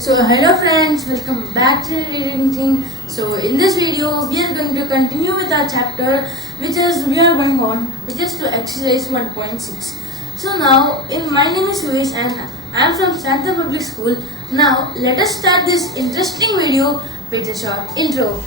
So hello friends, welcome back to Reading Thing. So in this video we are going to continue with our chapter which is to exercise 1.6. So now my name is Suresh and I am from Santa Public School. Now let us start this interesting video with a short intro.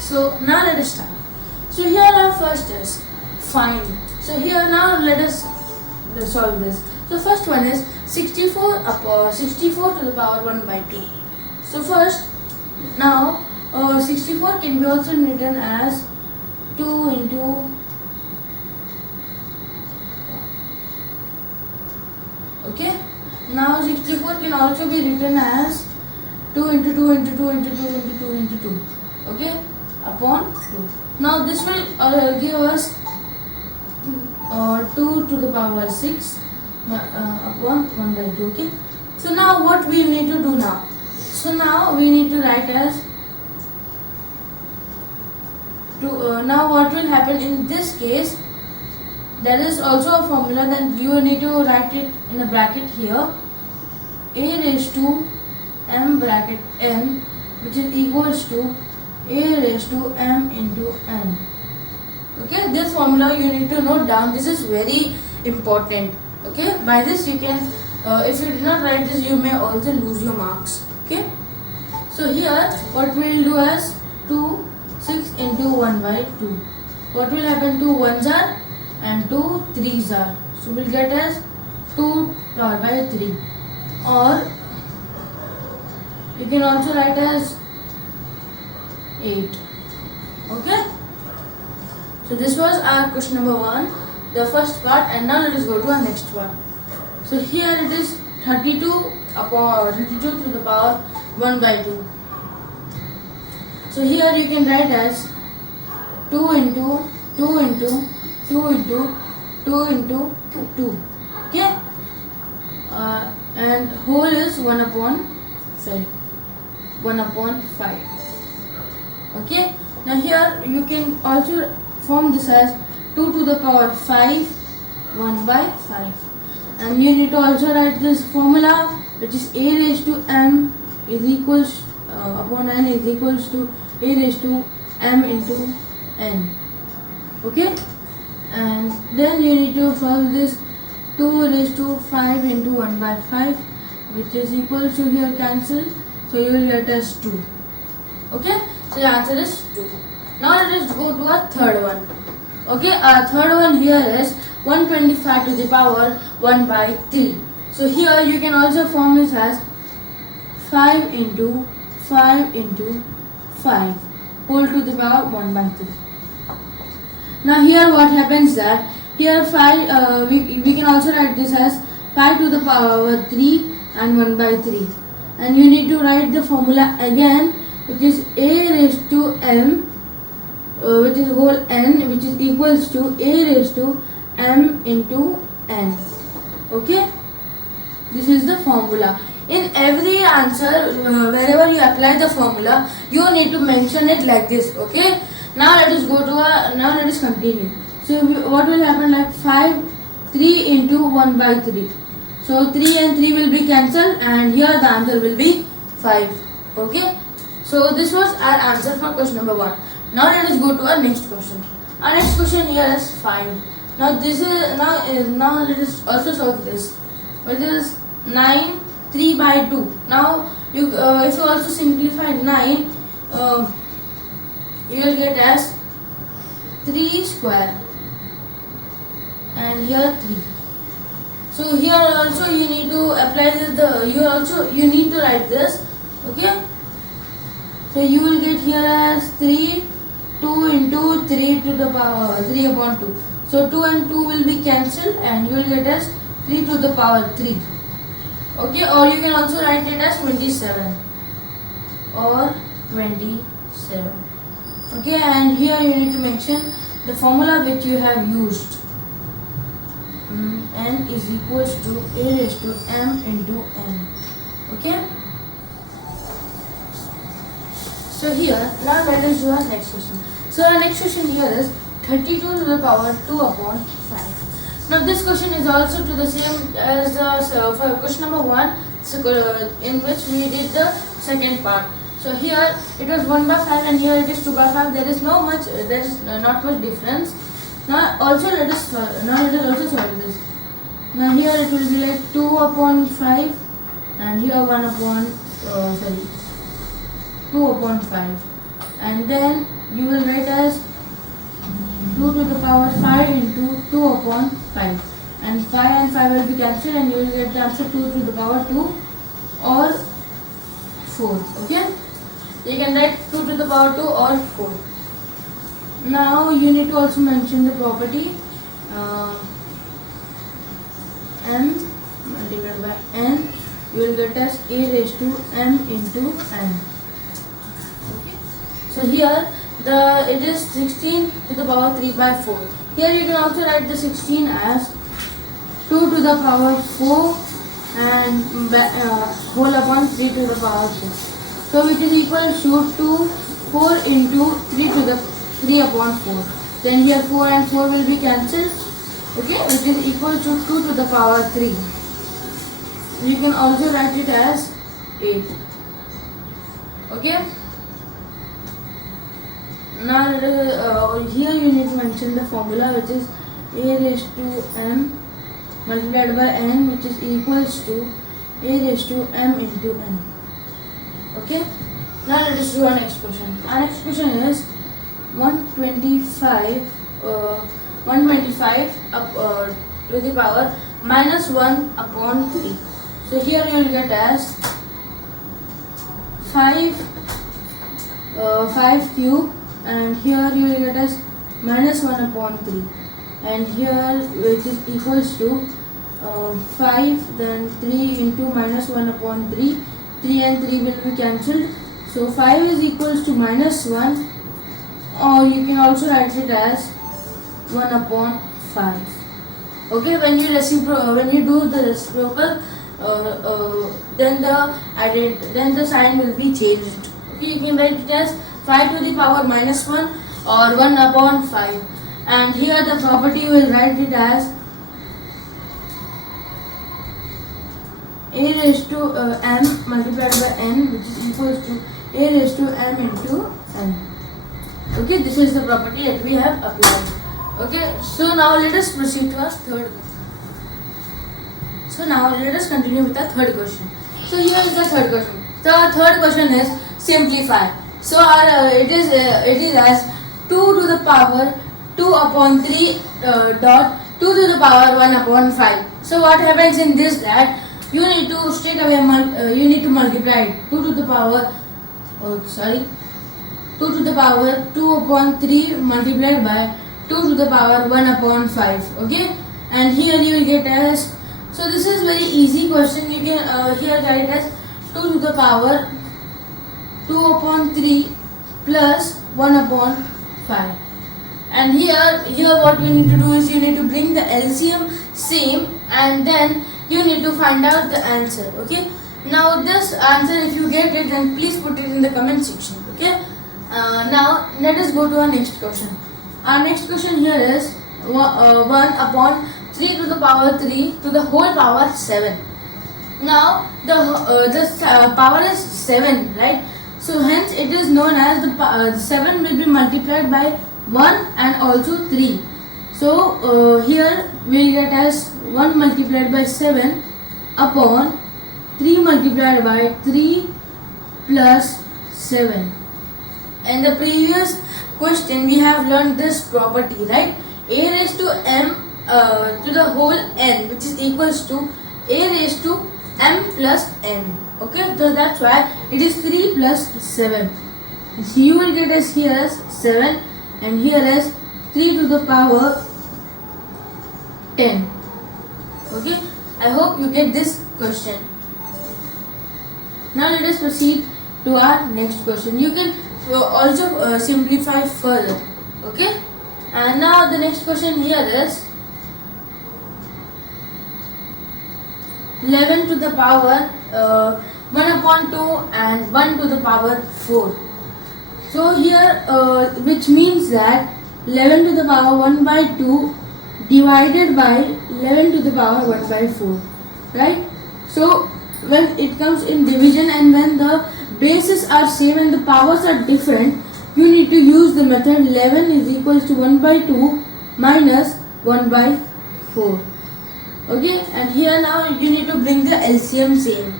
So now let us start. So here our first is find. So here now let us solve this. So first one is 64 to the power 1 by 2. So first now 64 can be also written as 2 into okay. Now 64 can also be written as 2 into 2 into 2 into 2 into 2 into 2. Okay, upon 2. Now this will give us 2 to the power 6 upon 1 by 2. Okay. So now what we need to do now? So now we need to write as now what will happen in this case? There is also a formula that you need to write it in a bracket here. A raised to m bracket n, which is equals to a raised to m into n. Okay, this formula you need to note down. This is very important. Okay, by this you can, if you did not write this, you may also lose your marks. Okay, so here what we will do is 6 into 1 by 2. What will happen? 2 1s are and 2 3s are. So we'll get as 2 power by 3. Or you can also write as 8. Okay. So this was our question number 1, the first part, and now let us go to our next one. So here it is 32 to the power 1 by 2. So here you can write as 2 into 2 into 2 into 2 into 2. Okay. And whole is 1 upon 5. Okay. Now here you can also form this as 2 to the power 5 1 by 5, and you need to also write this formula, which is a raised to m is equals upon n is equals to a raised to m into n. Okay, and then you need to solve this 2 raised to 5 into 1 by 5, which is equals to here cancel, so you will get as 2. Okay, so the answer is 2. Now let us go to our third one. Okay, our third one here is 125 to the power 1 by 3. So here you can also form this as 5 into 5 into 5 whole to the power 1 by 3. Now here what happens that here 5 we can also write this as 5 to the power 3 and 1 by 3, and you need to write the formula again, which is a raised to m which is whole n, which is equals to a raised to m into n. Okay, this is the formula. In every answer, wherever you apply the formula, you need to mention it like this. Okay, now let us continue. So what will happen, like 3 into 1 by 3. So 3 and 3 will be cancelled, and here the answer will be 5. Okay, so this was our answer for question number 1. Now let us go to our next question. Our next question here is find. Now this is now let us also solve this, which is 9 3 by 2. Now you if you also simplify 9, you will get as 3 square, and here 3. So here also you need to apply this, you need to write this. Okay, so you will get here as 2 into 3 to the power 3 upon 2. So 2 and 2 will be cancelled, and you will get as 3 to the power 3. Okay, or you can also write it as 27 or 27. Okay, and here you need to mention the formula which you have used. N is equals to a raised to m into n. Okay. So here, now let us do our next question. So our next question here is 32 to the power 2 upon 5. Now this question is also to the same as the for question number 1, so, in which we did the second part. So here it was 1 by 5 and here it is 2 by 5. There is not much difference. Now let us also solve this. Now here it will be like 2 upon 5 and here 2 upon 5, and then you will write as 2 to the power 5 into 2 upon 5, and 5 and 5 will be cancelled and you will get the answer 2 to the power 2 or 4. Okay, you can write 2 to the power 2 or 4. Now you need to also mention the property m multiplied by n, you will get as a raised to m into n. Okay. So here it is 16 to the power 3 by 4. Here you can also write the 16 as 2 to the power 4 and whole upon 3 to the power 2. So which is equal to 4 into 3 to the 3 upon 4. Then here 4 and 4 will be cancelled. Okay, which is equal to 2 to the power 3. You can also write it as 8. Okay. Now here you need to mention the formula, which is a raised to m multiplied by n, which is equals to a raised to m into n. Okay. Now let us do our next question. Our next question is 125 up to the power minus 1 upon 3. So here you will get as 5 cube, and here you will get as minus 1 upon 3, and here which is equals to 5, then 3 into minus 1 upon 3, 3 and 3 will be cancelled. So 5 is equals to minus 1, or you can also write it as 1 upon 5. Okay, when you do the reciprocal, then the sign will be changed. Okay, you can write it as 5 to the power minus 1 or 1 upon 5, and here the property will write it as a raised to m multiplied by n, which is equals to a raised to m into n. Okay, this is the property that we have applied. Okay, so now let us proceed to our third question. So now let us continue with the third question. So here is the third question. The third question is simplify. So it is as 2 to the power 2 upon 3 dot 2 to the power 1 upon 5. So what happens in this, that you need to straight away you need to multiply it. 2 to the power 2 to the power 2 upon 3 multiplied by 2 to the power 1 upon 5. Okay, and here you will get as, so this is very easy question. You can here write as 2 to the power 2 upon 3 plus 1 upon 5. And here what you need to do is you need to bring the LCM same, and then you need to find out the answer. Okay, now this answer, if you get it, then please put it in the comment section. Okay, now let us go to our next question. Our next question here is 1 upon 3 to the power 3 to the whole power 7. Now the power is 7, right? So hence it is known as the 7 will be multiplied by 1 and also 3. So here we get as 1 multiplied by 7 upon 3 multiplied by 3 plus 7. In the previous question we have learned this property, right? A raised to m to the whole n, which is equals to a raised to m plus n. Okay, so that's why it is 3 plus 7. So you will get as here as 7 and here as 3 to the power 10. Okay, I hope you get this question. Now let us proceed to our next question. You can also simplify further. Okay, and now the next question here is 11 to the power 1 upon 2 and 1 to the power 4. So here which means that 11 to the power 1 by 2 divided by 11 to the power 1 by 4, right? So when it comes in division and when the bases are same and the powers are different, you need to use the method 11 is equals to 1 by 2 minus 1 by 4. Okay, and here now you need to bring the LCM same.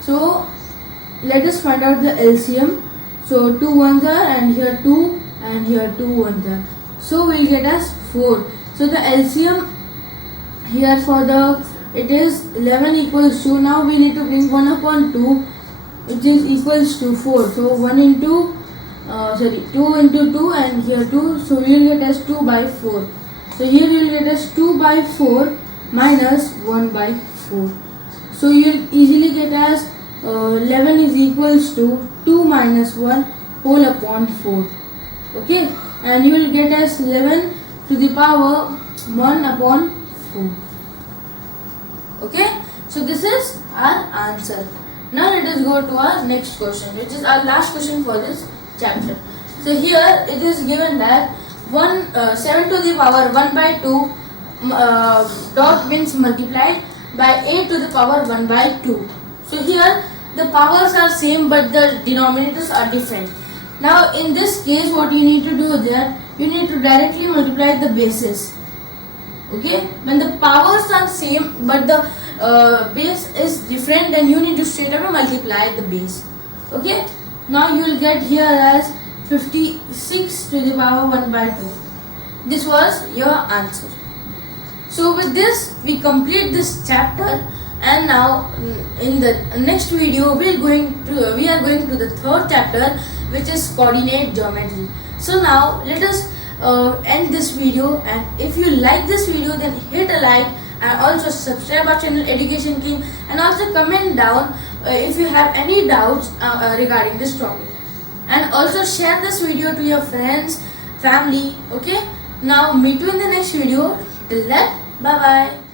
So let us find out the LCM. So 2 ones are, and here 2 and here 2 ones are. So we get as 4. So the LCM here for the, it is 11 equals to, now we need to bring 1 upon 2 which is equals to 4. So 1 into 2 into 2 and here 2. So we will get as 2 by 4. So here you will get as 2 by 4 minus 1 by 4. So you will easily get as 11 is equals to 2 minus 1 whole upon 4. Okay, and you will get as 11 to the power 1 upon 4. Okay, so this is our answer. Now let us go to our next question, which is our last question for this chapter. So here it is given that 7 to the power 1 by 2 dot means multiplied by 8 to the power 1 by 2. So here the powers are same but the denominators are different. Now in this case what you need to do is that you need to directly multiply the bases. Okay, when the powers are same but the base is different, then you need to straight away multiply the base. Okay, now you will get here as 56 to the power 1 by 2. This was your answer. So with this we complete this chapter, and now in the next video we are going to the third chapter, which is coordinate geometry. So now let us end this video, and if you like this video then hit a like and also subscribe our channel Education King, and also comment down if you have any doubts regarding this topic, and also share this video to your friends, family. Okay, now meet you in the next video. Till then, bye bye.